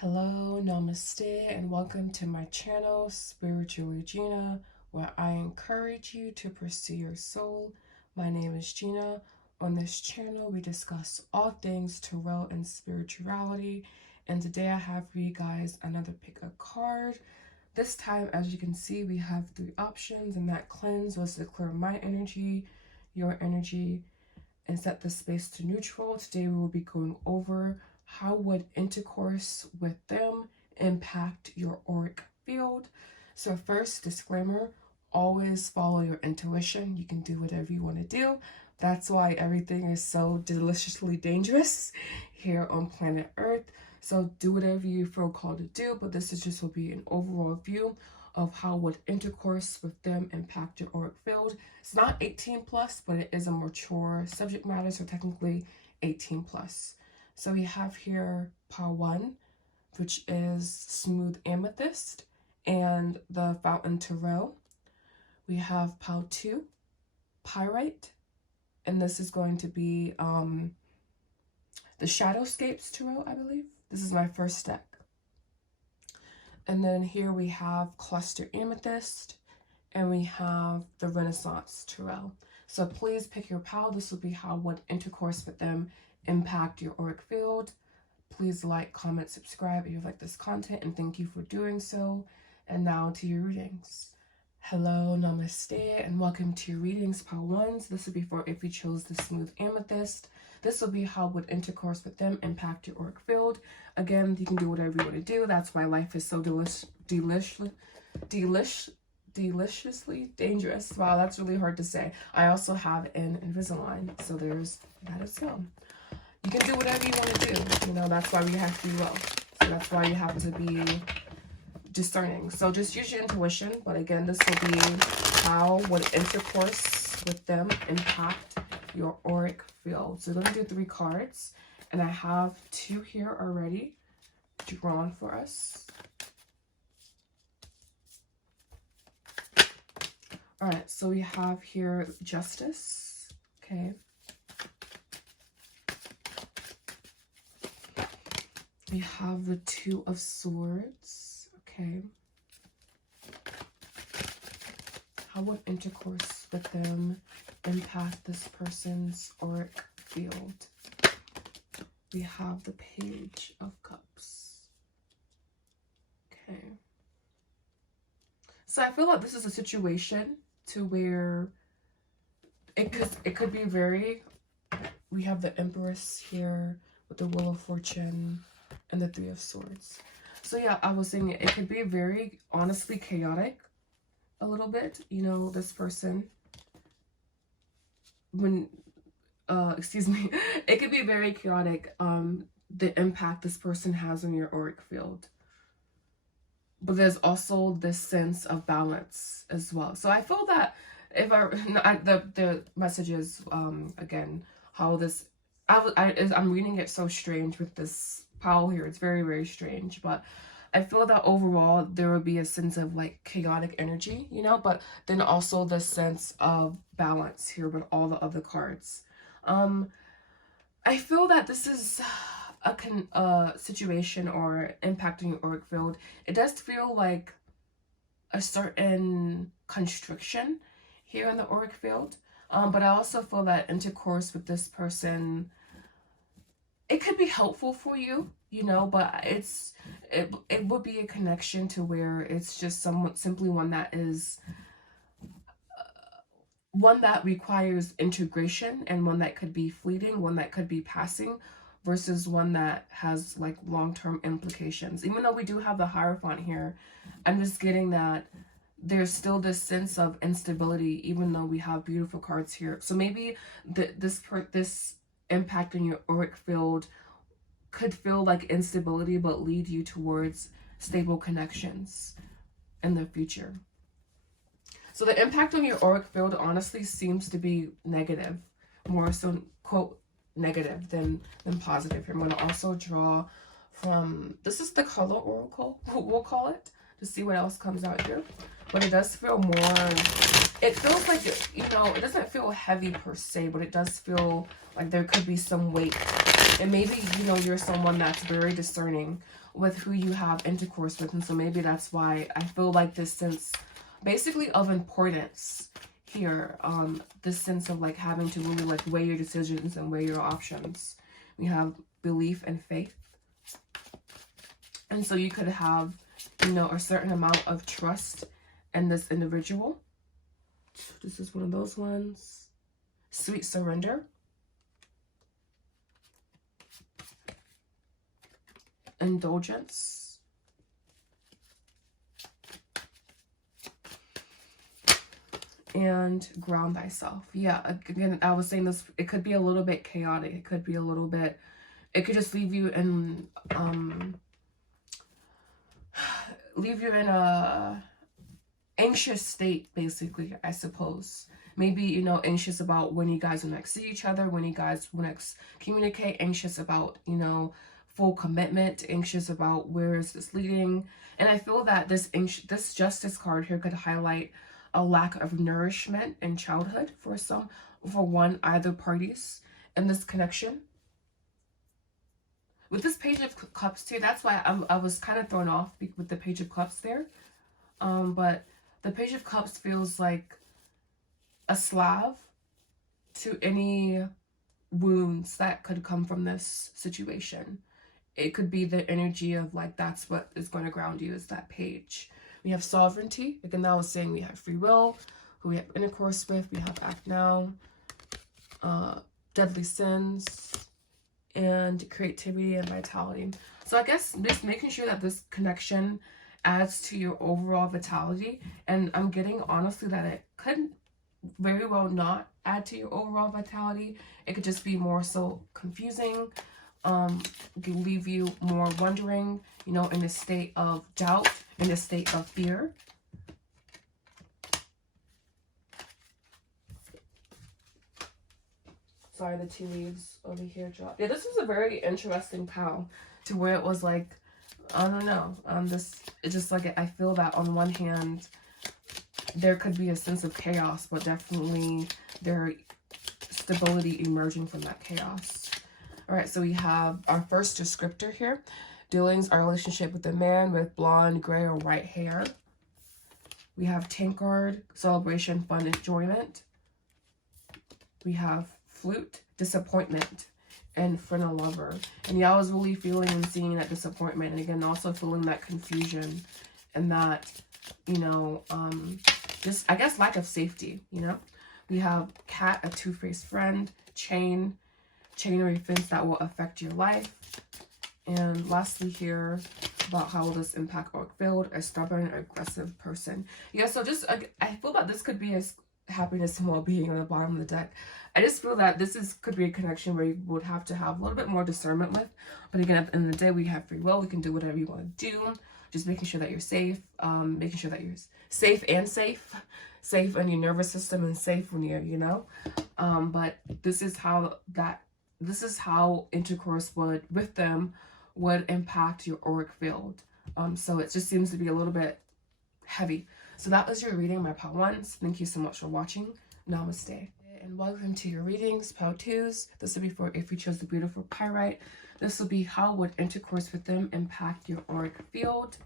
Hello, Namaste, and welcome to my channel, Spiritually Gina, where I encourage you to pursue your soul. My name is Gina. On this channel, we discuss all things tarot and spirituality. And today I have for you guys another pick a card. This time, as you can see, we have 3 options, and that cleanse was to clear my energy, your energy, and set the space to neutral. Today we will be going over how would intercourse with them impact your auric field. So first, disclaimer, always follow your intuition. You can do whatever you want to do. That's why everything is so deliciously dangerous here on planet Earth. So do whatever you feel called to do, but this is just will be an overall view of how would intercourse with them impact your auric field. It's not 18 plus, but it is a mature subject matter, so technically 18 plus. So we have here pile 1, which is smooth amethyst and the fountain tarot. We have pile 2, pyrite, and this is going to be the shadowscapes tarot, I believe. This is my first deck. And then here we have cluster amethyst, and we have the Renaissance tarot. So please pick your pile. This will be how would intercourse with them impact your auric field. Please like, comment, subscribe if you like this content, and thank you for doing so. And now to your readings. Hello, namaste, and welcome to your readings, pile 1. So this will be for if you chose the smooth amethyst. This will be how would intercourse with them impact your auric field. Again, you can do whatever you want to do. That's why life is so deliciously dangerous. Wow, that's really hard to say. I also have an Invisalign, so there's that as well. You can do whatever you want to do. You know, that's why we have free will. So that's why you have to be discerning. So just use your intuition. But again, this will be how would intercourse with them impact your auric field. So we're going to do 3 cards. And I have 2 here already drawn for us. All right, so we have here Justice. Okay. We have the 2 of Swords. Okay. How would intercourse with them impact this person's auric field? We have the Page of Cups. Okay. So I feel like this is a situation to where it could be very, we have the Empress here with the Wheel of Fortune and the 3 of Swords. So yeah, I was saying it could be very honestly chaotic a little bit. You know, this person, when excuse me, it could be very chaotic, the impact this person has on your auric field. But there's also this sense of balance as well. So I feel that if the message is, again, how this, I'm reading it so strange with this pile here. It's very, very strange. But I feel that overall there will be a sense of like chaotic energy, you know, but then also the sense of balance here with all the other cards. I feel that this is a situation or impacting your auric field. It does feel like a certain constriction here in the auric field. But I also feel that intercourse with this person, it could be helpful for you, you know, but it would be a connection to where it's just simply one that is one that requires integration, and one that could be fleeting, one that could be passing, versus one that has like long-term implications. Even though we do have the Hierophant here, I'm just getting that there's still this sense of instability, even though we have beautiful cards here. So maybe this impact in your auric field could feel like instability, but lead you towards stable connections in the future. So the impact on your auric field honestly seems to be negative, more so, quote, negative than positive. I'm going to also draw from, this is the color oracle, we'll call it, to see what else comes out here. But it does feel more, it feels like, you know, it doesn't feel heavy per se, but it does feel like there could be some weight. And maybe, you know, you're someone that's very discerning with who you have intercourse with. And so maybe that's why I feel like this sense basically of importance here, this sense of like having to really like weigh your decisions and weigh your options. We have belief and faith. And so you could have, you know, a certain amount of trust in this individual. This is one of those ones. Sweet surrender. Indulgence. And ground thyself. Yeah, again, I was saying this, it could be a little bit chaotic. It could be a little bit, it could just leave you in a anxious state, basically, I suppose. Maybe, you know, anxious about when you guys will next see each other, when you guys will next communicate, anxious about, you know, full commitment, anxious about where is this leading. And I feel that this Justice card here could highlight a lack of nourishment in childhood for either parties in this connection. With this Page of Cups too, that's why I was kind of thrown off with the Page of Cups there. But the Page of Cups feels like a salve to any wounds that could come from this situation. It could be the energy of like, that's what is going to ground you, is that page. We have sovereignty. Again, I was saying we have free will, who we have intercourse with. We have act now, deadly sins, and creativity and vitality. So I guess just making sure that this connection adds to your overall vitality. And I'm getting, honestly, that it could very well not add to your overall vitality. It could just be more so confusing, could leave you more wondering, you know, in a state of doubt, in a state of fear. Sorry, the tea leaves over here dropped. Yeah, this was a very interesting pile, to where it was like, I don't know, it's just like, I feel that on one hand, there could be a sense of chaos, but definitely there stability emerging from that chaos. All right, so we have our first descriptor here. Dealings, our relationship with a man with blonde, gray, or white hair. We have tankard, celebration, fun, enjoyment. We have flute, disappointment, and friend or lover. And yeah, I was really feeling and seeing that disappointment. And again, also feeling that confusion and that, you know, just, I guess, lack of safety, you know. We have cat, a two-faced friend, chain or events that will affect your life. And lastly here, about how will this impact auric field, a stubborn, aggressive person. Yeah, so just, I feel that this could be as happiness and well-being on the bottom of the deck. I just feel that could be a connection where you would have to have a little bit more discernment with. But again, at the end of the day, we have free will. We can do whatever you want to do. Just making sure that you're safe, making sure that you're safe in your nervous system and safe when you're, you know. But this is how intercourse with them would impact your auric field. So it just seems to be a little bit heavy. So that was your reading, my pile ones. Thank you so much for watching. Namaste. And welcome to your readings, pile twos. This will be for if you chose the beautiful pyrite. This will be how would intercourse with them impact your auric field.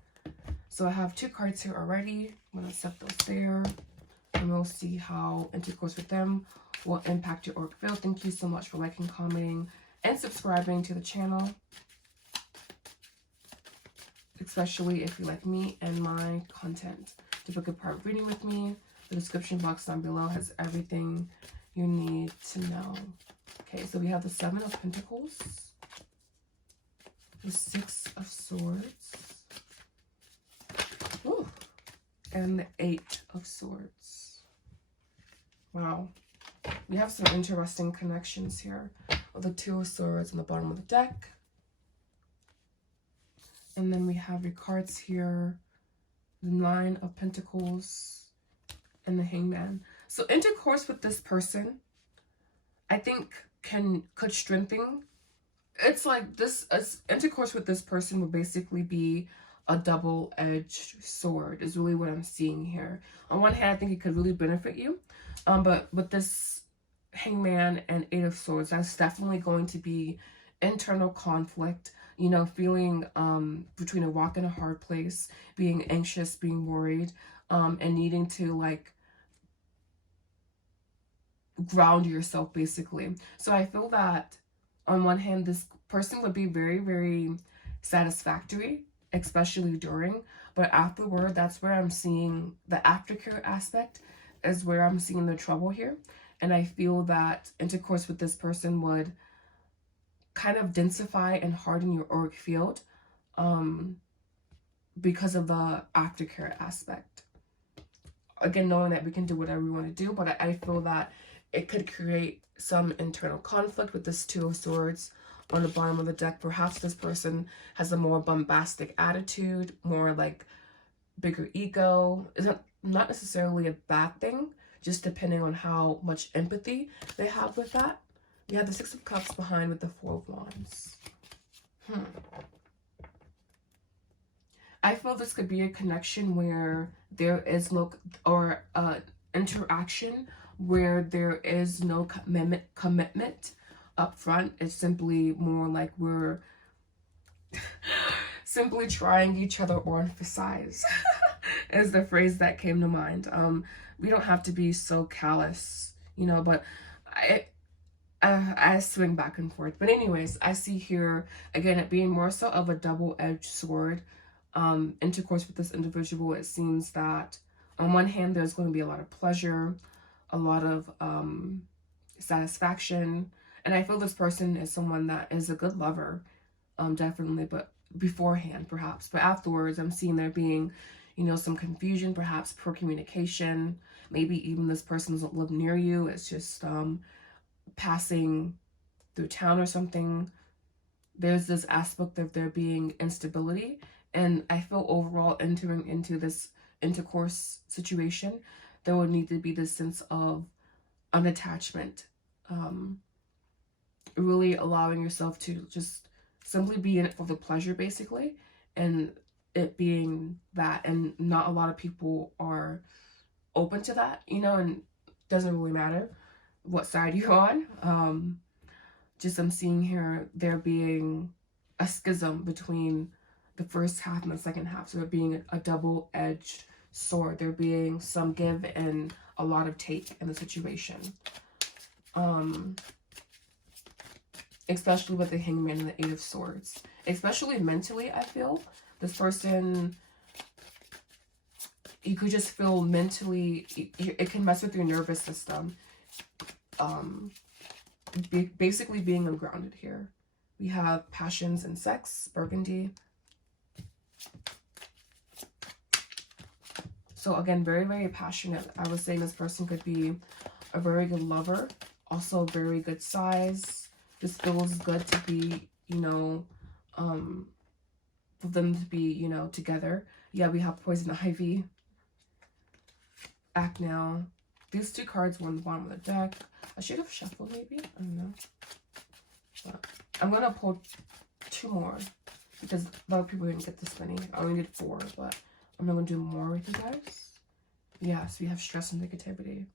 So I have two cards here already. I'm going to set those there. And we'll see how intercourse with them will impact your auric field. Thank you so much for liking, commenting, and subscribing to the channel. Especially if you like me and my content. To book a private reading with me, the description box down below has everything you need to know. Okay, so we have the Seven of Pentacles, the Six of Swords, ooh, and the Eight of Swords. Wow. We have some interesting connections here with the Two of Swords on the bottom of the deck. And then we have your cards here, the Nine of Pentacles and the Hangman. So intercourse with this person, I think could strengthen. It's like this, intercourse with this person would basically be a double-edged sword is really what I'm seeing here. On one hand, I think it could really benefit you. But with this Hangman and Eight of Swords, that's definitely going to be internal conflict, you know, feeling between a rock and a hard place, being anxious, being worried, and needing to like ground yourself basically. So I feel that on one hand, this person would be very, very satisfactory, especially during, but afterward, that's where I'm seeing the aftercare aspect is where I'm seeing the trouble here. And I feel that intercourse with this person would kind of densify and harden your auric field because of the aftercare aspect. Again, knowing that we can do whatever we want to do, but I feel that it could create some internal conflict with this Two of Swords on the bottom of the deck. Perhaps this person has a more bombastic attitude, more like bigger ego. It's not necessarily a bad thing, just depending on how much empathy they have with that. We have the Six of Cups behind with the Four of Wands. I feel this could be a connection where there is no, or interaction where there is no commitment up front. It's simply more like we're simply trying each other on for size is the phrase that came to mind. We don't have to be so callous, you know, but I swing back and forth. But anyways, I see here, again, it being more so of a double-edged sword. Intercourse with this individual, it seems that on one hand, there's going to be a lot of pleasure, a lot of satisfaction. And I feel this person is someone that is a good lover, definitely, but beforehand, perhaps. But afterwards, I'm seeing there being, you know, some confusion, perhaps poor communication. Maybe even this person doesn't live near you. It's just passing through town or something. There's this aspect of there being instability. And I feel overall entering into this intercourse situation, there would need to be this sense of unattachment. Really allowing yourself to just simply be in it for the pleasure, basically. And it being that, and not a lot of people are open to that, you know, and it doesn't really matter what side you're on. Just I'm seeing here there being a schism between the first half and the second half. So there being a double-edged sword. There being some give and a lot of take in the situation. Especially with the Hangman and the Eight of Swords. Especially mentally, I feel. This person, you could just feel mentally, it can mess with your nervous system. Basically being ungrounded here. We have passions and sex, Burgundy. So again, very, very passionate. I was saying this person could be a very good lover, also very good size. This feels good to be, you know, for them to be, you know, together. Yeah, we have Poison Ivy. Act Now. These two cards were on the bottom of the deck. I should have shuffled maybe. I don't know. But I'm going to pull two more because a lot of people didn't get this many. I only did 4, but I'm going to do more with you guys. Yes, we have stress and negativity.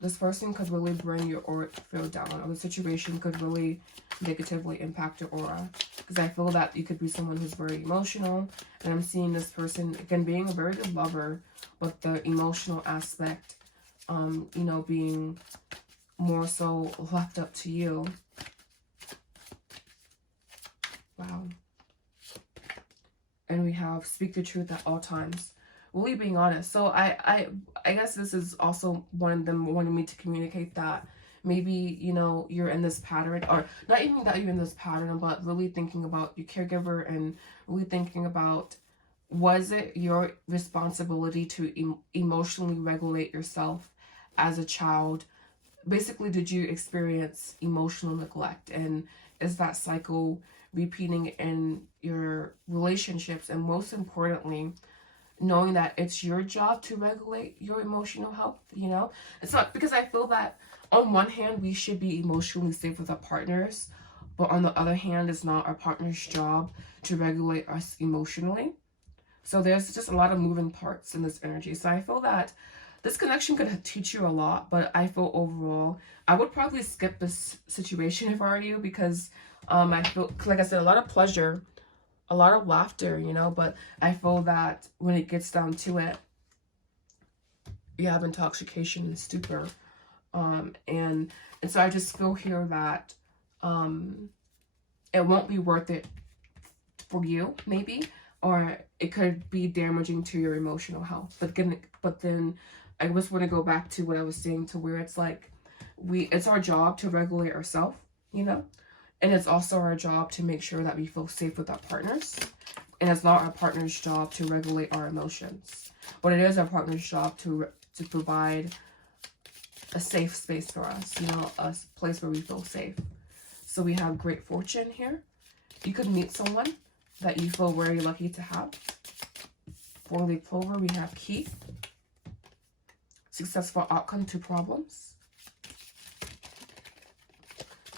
This person could really bring your auric field down, or the situation could really negatively impact your aura. Because I feel that you could be someone who's very emotional. And I'm seeing this person, again, being a very good lover, but the emotional aspect, you know, being more so left up to you. Wow. And we have speak the truth at all times. Really being honest. So I guess this is also one of them wanting me to communicate that maybe, you know, you're in this pattern, or not even that you're in this pattern, but really thinking about your caregiver and really thinking about, was it your responsibility to emotionally regulate yourself as a child? Basically, did you experience emotional neglect? And is that cycle repeating in your relationships? And most importantly, knowing that it's your job to regulate your emotional health, you know? It's not, because I feel that on one hand, we should be emotionally safe with our partners, but on the other hand, it's not our partner's job to regulate us emotionally. So there's just a lot of moving parts in this energy. So I feel that this connection could teach you a lot, but I feel overall, I would probably skip this situation if I were you, because I feel, like I said, a lot of pleasure, a lot of laughter, you know, but I feel that when it gets down to it, you have intoxication and stupor. And so I just feel here that it won't be worth it for you, maybe, or it could be damaging to your emotional health. But then I just want to go back to what I was saying, to where it's like it's our job to regulate ourselves, you know, and it's also our job to make sure that we feel safe with our partners. And it's not our partner's job to regulate our emotions, but it is our partner's job to provide a safe space for us, you know, a place where we feel safe. So we have great fortune here. You could meet someone that you feel very lucky to have. 4-leaf clover, we have key. Successful outcome to problems.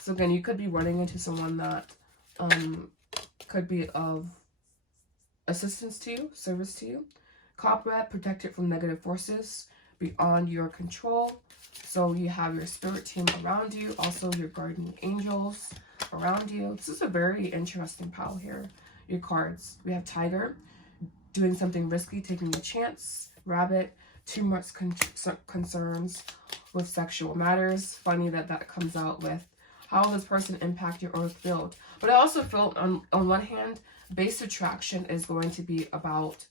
So again, you could be running into someone that could be of assistance to you, service to you. Cobweb, protected from negative forces beyond your control. So you have your spirit team around you, also your guardian angels around you. This is a very interesting pile here. Your cards. We have tiger, doing something risky, taking a chance. Rabbit, too much concerns with sexual matters. Funny that that comes out with how will this person impact your auric field. But I also feel on one hand, base attraction is going to be about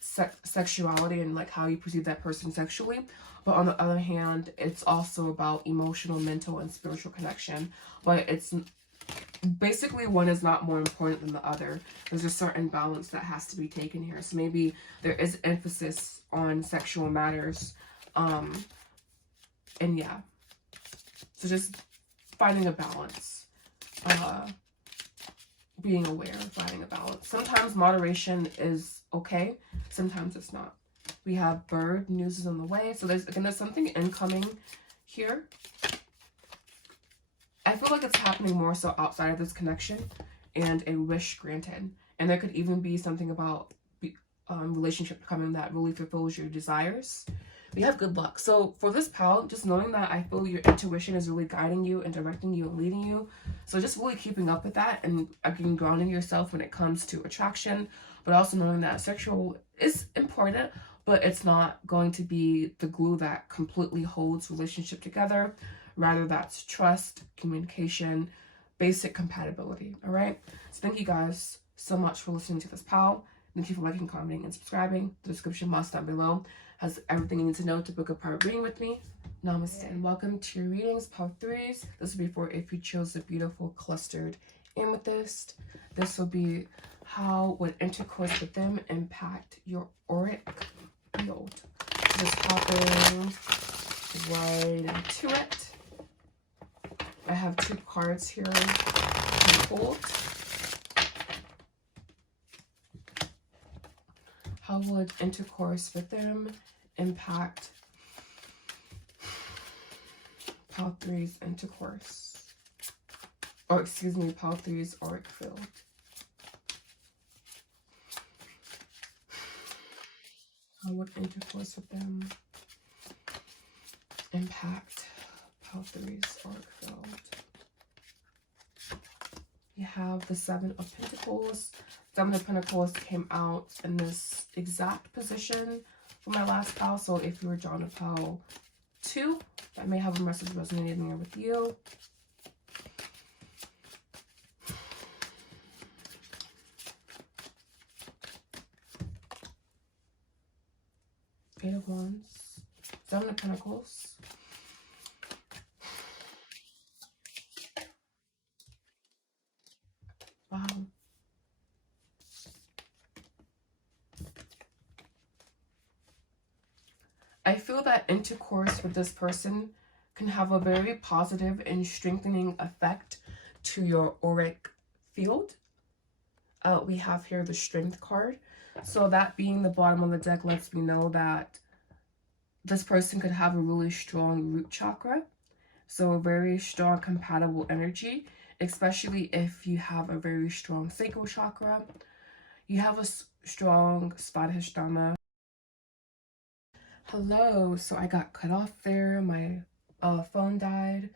sexuality and like how you perceive that person sexually. But on the other hand, it's also about emotional, mental, and spiritual connection. But it's basically one is not more important than the other. There's a certain balance that has to be taken here. So maybe there is emphasis on sexual matters. And yeah. So just finding a balance. Being aware, finding a balance. Sometimes moderation is okay. Sometimes it's not. We have bird, news is on the way. So there's something incoming here. I feel like it's happening more so outside of this connection, and a wish granted. And there could even be something about relationship coming that really fulfills your desires. We have good luck. So for this pal, just knowing that I feel your intuition is really guiding you and directing you and leading you. So just really keeping up with that, and again, grounding yourself when it comes to attraction, but also knowing that sexual is important, but it's not going to be the glue that completely holds relationship together. Rather, that's trust, communication, basic compatibility. All right. So thank you guys so much for listening to this pal. Thank you for liking, commenting, and subscribing. The description box down below has everything you need to know to book a private reading with me. Namaste. And welcome to your readings, part 3s. This will be for if you chose the beautiful clustered amethyst. This will be how would intercourse with them impact your auric field. Just hopping right into it. I have 2 cards here to hold. How would intercourse with them impact pile 3's intercourse? Or excuse me, pile 3's auric field. How would intercourse with them impact pile 3's auric field? You have the 7 of Pentacles. 7 of Pentacles came out in this exact position for my last pile. So if you were drawn to pile 2, that may have a message resonating there with you. Eight of Wands. 7 of Pentacles. Wow. I feel that intercourse with this person can have a very positive and strengthening effect to your auric field. We have here the Strength card. So that being the bottom of the deck lets me know that this person could have a really strong root chakra. So a very strong compatible energy, especially if you have a very strong sacral chakra. You have a strong Svadhisthana. Hello, so I got cut off there. My phone died,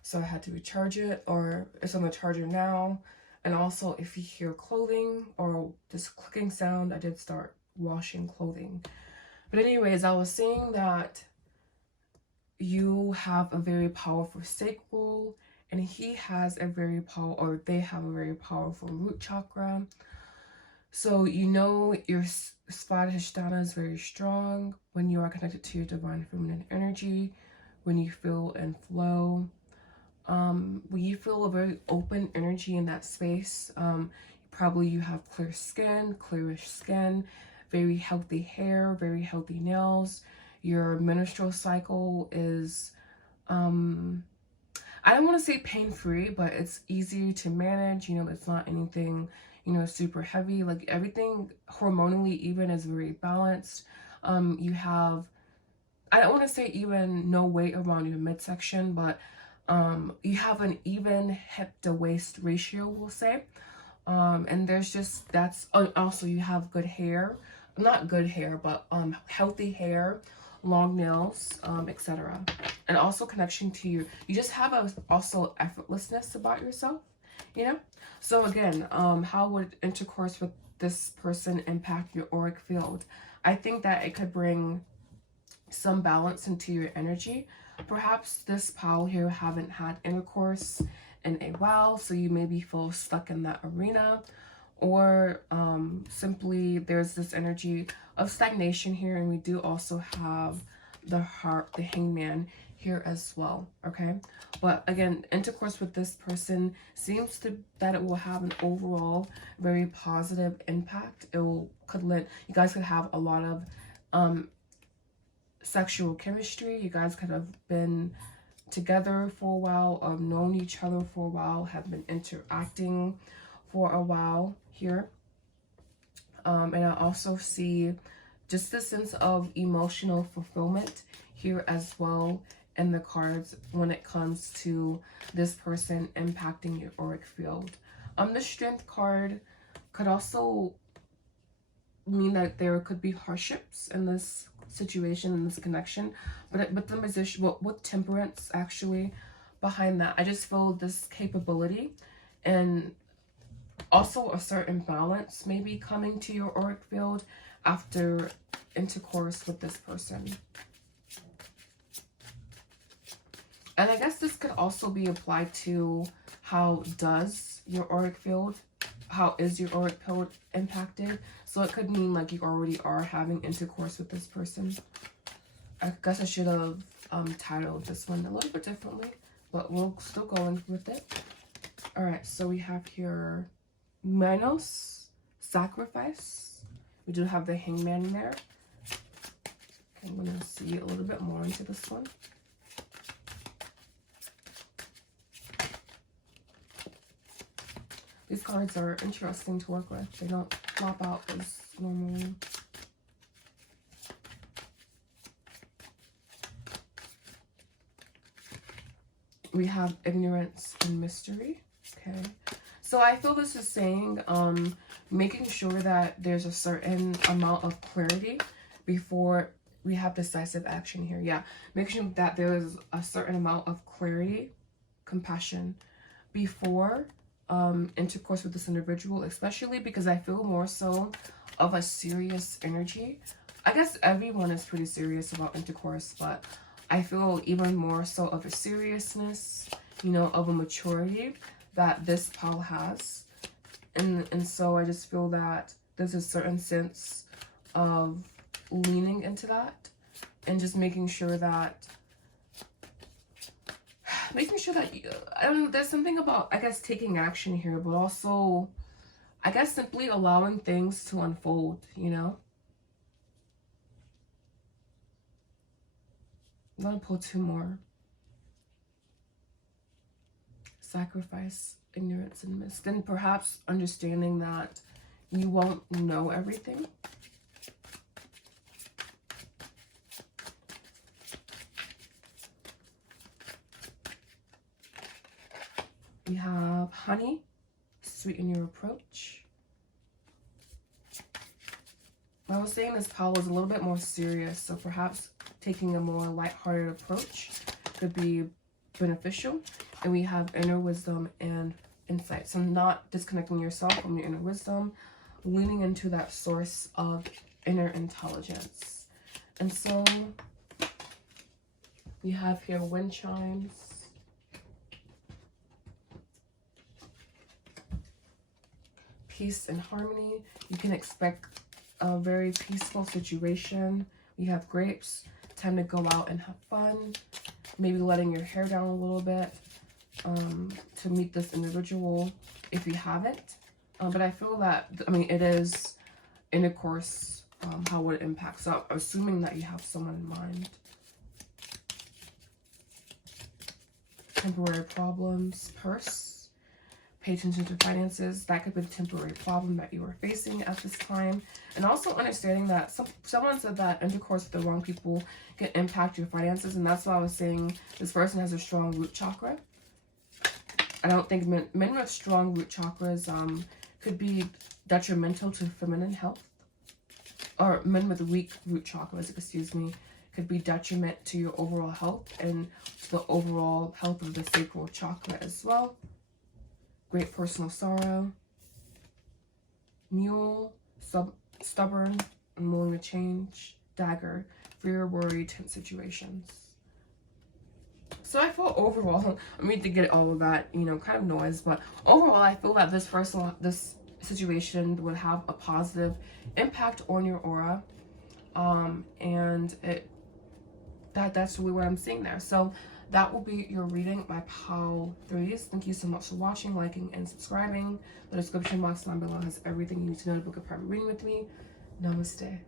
so I had to recharge it, or it's on the charger now. And also, if you hear clothing or this clicking sound, I did start washing clothing. But anyways, I was saying that you have a very powerful sacral, and he has a very or they have a very powerful root chakra. So you know your Svadhisthana is very strong when you are connected to your divine feminine energy, when you feel in flow, when you feel a very open energy in that space. Probably you have clear skin, clearish skin, very healthy hair, very healthy nails. Your menstrual cycle is I don't want to say pain-free, but it's easier to manage. You know, it's not anything, you know, super heavy. Like everything hormonally even is very balanced. You have, I don't want to say even no weight around your midsection, but you have an even hip to waist ratio, we'll say. And there's just, that's, also you have good hair, not good hair, but healthy hair, long nails, etc. And also connection to you just have a also effortlessness about yourself, you know. So again, how would intercourse with this person impact your auric field? I think that it could bring some balance into your energy. Perhaps this pal here haven't had intercourse in a while, so you maybe feel stuck in that arena, or simply there's this energy of stagnation here. And we do also have the heart, the hangman here as well. Okay, but again, intercourse with this person seems to that it will have an overall very positive impact. It will you guys could have a lot of sexual chemistry. You guys could have been together for a while, or known each other for a while, have been interacting for a while here. And I also see just the sense of emotional fulfillment here as well in the cards when it comes to this person impacting your auric field. The strength card could also mean that there could be hardships in this situation, in this connection, but the Magician, what temperance actually behind that, I just feel this capability and also a certain balance maybe coming to your auric field after intercourse with this person. And I guess this could also be applied to how does your auric field, how is your auric field impacted? So it could mean like you already are having intercourse with this person. I guess I should have titled this one a little bit differently, but we'll still go in with it. All right, so we have here Manos, sacrifice. We do have the hangman there. Okay, I'm gonna see a little bit more into this one. These cards are interesting to work with. They don't flop out as normally. We have ignorance and mystery. Okay. So I feel this is saying making sure that there's a certain amount of clarity before we have decisive action here. Yeah. Making sure that there is a certain amount of clarity, compassion before intercourse with this individual, especially because I feel more so of a serious energy. I guess everyone is pretty serious about intercourse, but I feel even more so of a seriousness, you know, of a maturity that this pal has. And so I just feel that there's a certain sense of leaning into that and just making sure that I don't know, there's something about, I guess, taking action here, but also, I guess, simply allowing things to unfold, you know? I'm going to pull two more. Sacrifice, ignorance, and mist. Then perhaps understanding that you won't know everything. We have honey, sweeten your approach. I was saying this pal was a little bit more serious, so perhaps taking a more lighthearted approach could be beneficial. And we have inner wisdom and insight. So not disconnecting yourself from your inner wisdom, leaning into that source of inner intelligence. And so we have here wind chimes. Peace and harmony. You can expect a very peaceful situation. We have grapes. Time to go out and have fun. Maybe letting your hair down a little bit to meet this individual if you haven't. But I feel that, I mean, it is intercourse, how would it impact? So I'm assuming that you have someone in mind. Temporary problems, purse. Pay attention to finances. That could be a temporary problem that you are facing at this time. And also understanding that someone said that intercourse with the wrong people can impact your finances. And that's why I was saying this person has a strong root chakra. I don't think men with strong root chakras could be detrimental to feminine health. Or men with weak root chakras, excuse me, could be detriment to your overall health and the overall health of the sacral chakra as well. Great personal sorrow. Mule, stubborn, unwilling to change. Dagger, fear, worry, tense situations. So I feel overall, I mean to get all of that, you know, kind of noise, but overall I feel that this situation would have a positive impact on your aura. And that's really what I'm seeing there. So that will be your reading, my POW 3s. Thank you so much for watching, liking, and subscribing. The description box down below has everything you need to know to book a private reading with me. Namaste.